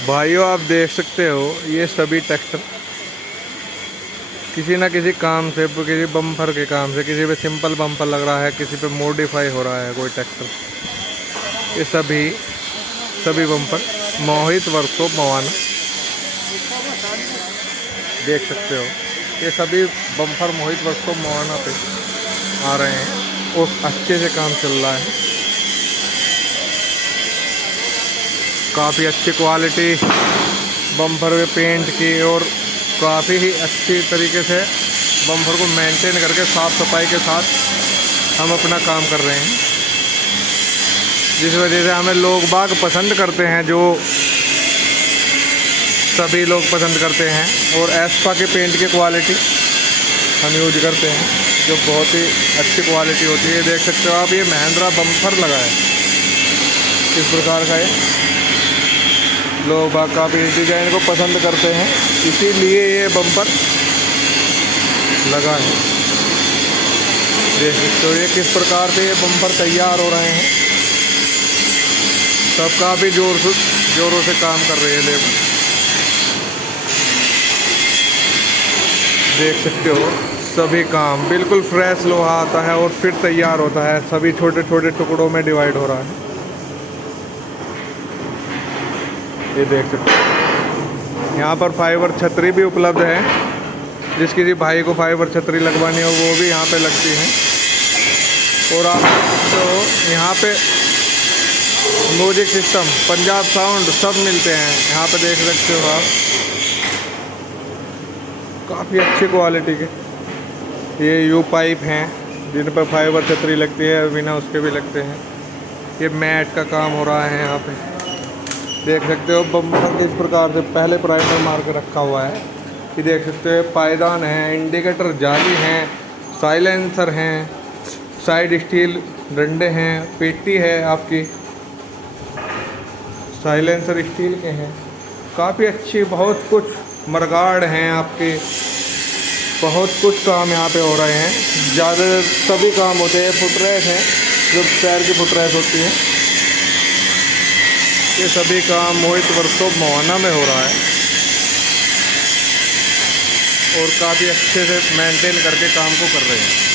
भाइयों आप देख सकते हो ये सभी ट्रैक्टर किसी ना किसी काम से, किसी बम्पर के काम से, किसी पे सिंपल बम्पर लग रहा है, किसी पे मॉडिफाई हो रहा है कोई ट्रैक्टर। ये सभी बम्पर मोहित वर्कशॉप मवाना देख सकते हो। ये सभी बम्पर मोहित वर्कशॉप मवाना पे आ रहे हैं और अच्छे से काम चल रहा है। काफ़ी अच्छी क्वालिटी बम्पर में पेंट की और काफ़ी ही अच्छी तरीके से बम्पर को मेंटेन करके साफ़ सफाई के साथ हम अपना काम कर रहे हैं, जिस वजह से हमें लोग बाग पसंद करते हैं, जो सभी लोग पसंद करते हैं। और एस्पा के पेंट की क्वालिटी हम यूज करते हैं, जो बहुत ही अच्छी क्वालिटी होती है। देख सकते हो आप, ये महिंद्रा बम्पर लगा है इस प्रकार का। ये लोग बाग काफ़ी इस डिज़ाइन को पसंद करते हैं, इसीलिए ये बम्पर लगा है। देख सकते हो ये किस प्रकार से ये बम्पर तैयार हो रहे हैं। सब काफ़ी जोरों से काम कर रहे हैं लेबर। देख सकते हो सभी काम बिल्कुल फ्रेश लोहा आता है और फिर तैयार होता है, सभी छोटे छोटे टुकड़ों में डिवाइड हो रहा है। ये देख सकते हो यहाँ पर फाइबर छतरी भी उपलब्ध है, जिस किसी भाई को फाइबर छतरी लगवानी हो वो भी यहाँ पे लगती है। और आप तो यहाँ पे म्यूजिक सिस्टम, पंजाब साउंड सब मिलते हैं यहाँ पे। देख सकते हो आप, काफ़ी अच्छी क्वालिटी के ये यू पाइप हैं, जिन पर फाइबर छतरी लगती है, बिना उसके भी लगते हैं। ये मैट का काम हो रहा है यहाँ पे। देख सकते हो बम्पर किस प्रकार से पहले प्राइमर मार के रखा हुआ है। ये देख सकते हो पायदान है, इंडिकेटर जाली हैं, साइलेंसर हैं, साइड स्टील डंडे हैं, पेटी है आपकी, साइलेंसर स्टील के हैं। काफ़ी अच्छी बहुत कुछ मरगाड़ हैं आपके, बहुत कुछ काम यहाँ पे हो रहे हैं। ज़्यादा सभी काम होते हैं। फुटरेस्ट हैं, जो पैर की फुटरेस्ट होती है, ये सभी काम मोहित वर्कशॉप मवाना में हो रहा है और काफ़ी अच्छे से मेंटेन करके काम को कर रहे हैं।